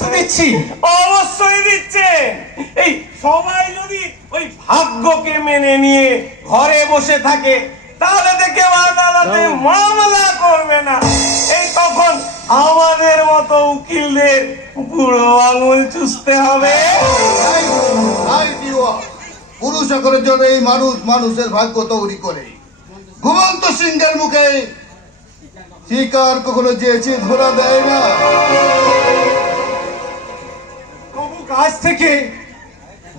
প্রতিশ্রুতি দিচ্ছি। অবশ্যই দিচ্ছে। এই সবাই যদি ওই ভাগ্যকে মেনে নিয়ে ঘরে বসে থাকে তাহলে তো কেউ আদালতে মামলা করবে না। এই তখন আমাদের মতো উকিলদের বুড়ো আঙুল চুষতে হবে। পুরুষ আকরের জন্য এই মানুষ মানুষের ভাগ্য তৈরি করে। ঘুমন্ত সিংহের মুখে শিকার কখনো যেচে ধরা দেয় না। তবু গাছ থেকে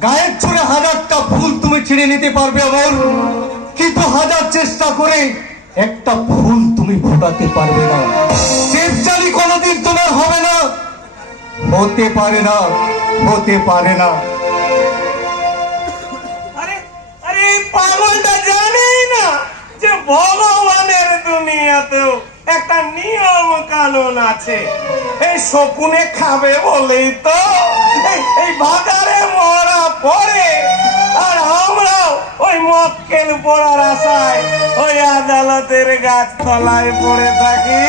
গায়ের ছুড়ে হাজারটা ফুল তুমি ছিঁড়ে নিতে পারবে অমর, কিন্তু হাজার চেষ্টা করে একটা ফুল তুমি ফোটাতে পারবে না। চেষ্টারি কোনোদিন তোমার হবে না, হতে পারে না, হতে পারে না। আরে আরে এই পাগলটা জানেই না যে ভগবানের দুনিয়াতেও একটা নিয়ম কানুন আছে। এই শকুনে খাবে বলেই তো এই বাজারে মরা পড়ে, আর আমরাও ওই মক্কেল পড়ার আশায় ওই আদালতের গাছতলায় পড়ে থাকি।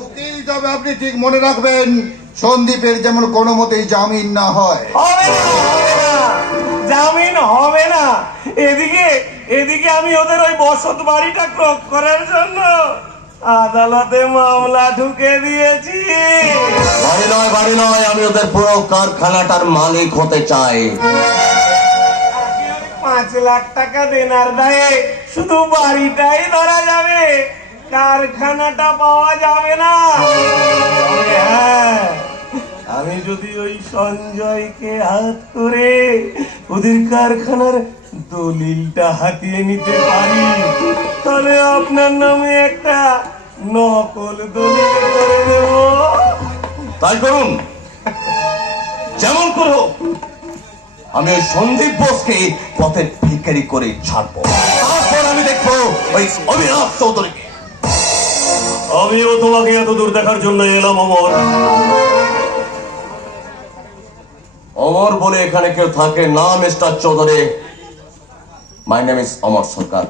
উকিল, তবে আপনি ঠিক মনে রাখবেন, সন্দীপের যেমন কোনো মতেই জামিন না হয়। হবে না, হবে না, জামিন হবে না। এদিকে এদিকে আমি ওদের ওই বসত বাড়িটা ক্রোক করার জন্য আদালতে মামলা ঢুকে দিয়েছি। বাড়ি নয়, আমি ওদের পুরো কারখানাটার মালিক হতে চাই। 5 লাখ টাকা দেনার দায়ে শুধু বাড়িটাই ধরা যাবে, কারখানাটা পাওয়া যাবে না। তবে হ্যাঁ, আমি যদি ওই সঞ্জয়কে হাত করে ওদের কারখানার দলিলটা হাতিয়ে নিতে পারি, তাহলে আপনার নামে একটা নকল দলিল করে দেব। তাই করুন, যেমন করো। আমি ওই সন্দীপ বোসকে পথের ভিখারি করে ছাড়বো। তারপর আমি দেখবো ওই অবিনাশ চৌধুরীকে। আমিও তোমাকে এত দূর দেখার জন্য এলাম অমর। অমর বলে এখানে কেউ থাকে না mister Chowdhury. My name is Amar Sarkar.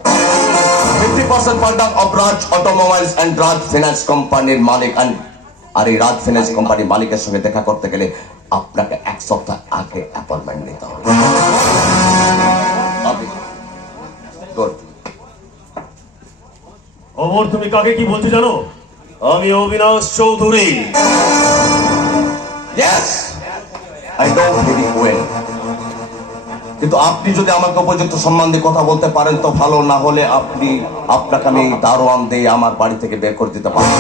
50% partner of Raj automobiles and Raj finance কোম্পানির মালিক। আর এই রাজ ফিনান্স কোম্পানির মালিকের সঙ্গে দেখা করতে গেলে আপনাকে 1 সপ্তাহ আগে অ্যাপয়েন্টমেন্ট নিতে হবে। গুড। অমর, তুমি কাকে কি বলছো জানো? আমি Abinash Chowdhury. Yes, I know very well. কিন্তু আপনি যদি আমাকে উপযুক্ত সম্মান দিয়ে কথা বলতে পারেন তো ভালো, না হলে আপনাকে আমি দারোয়ান দিয়ে আমার বাড়ি থেকে বের করে দিতে পারি।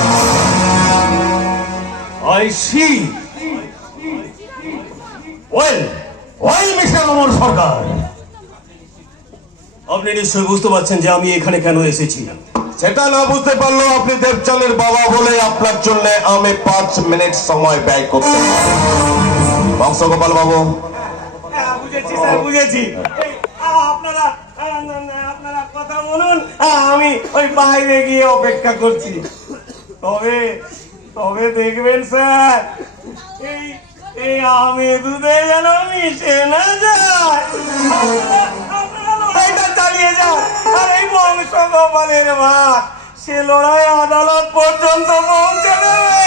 I see. Well, মিস্টার অমর সরকার, আপনি নিশ্চয়ই বুঝতে পারছেন যে আমি এখানে কেন এসেছি। সেটা না বুঝতে পারলেও আপনি দেবচালের বাবা বলে আপনার জন্য আমি 5 মিনিট সময় ব্যয় করতে বংশগোপাল বাবু। বুঝেছি স্যার, বুঝেছি। আপনারা আপনারা কথা বলুন, আমি ওই বাইরে গিয়ে অপেক্ষা করছি। তবে দেখবেন স্যার, এই আমি দুধে যেন মিশে না যায়। আপনারা লড়াইটা চালিয়ে যান, আর এই বংশগোপালের মাঠ সে লড়াই আদালত পর্যন্ত পৌঁছে দেবে।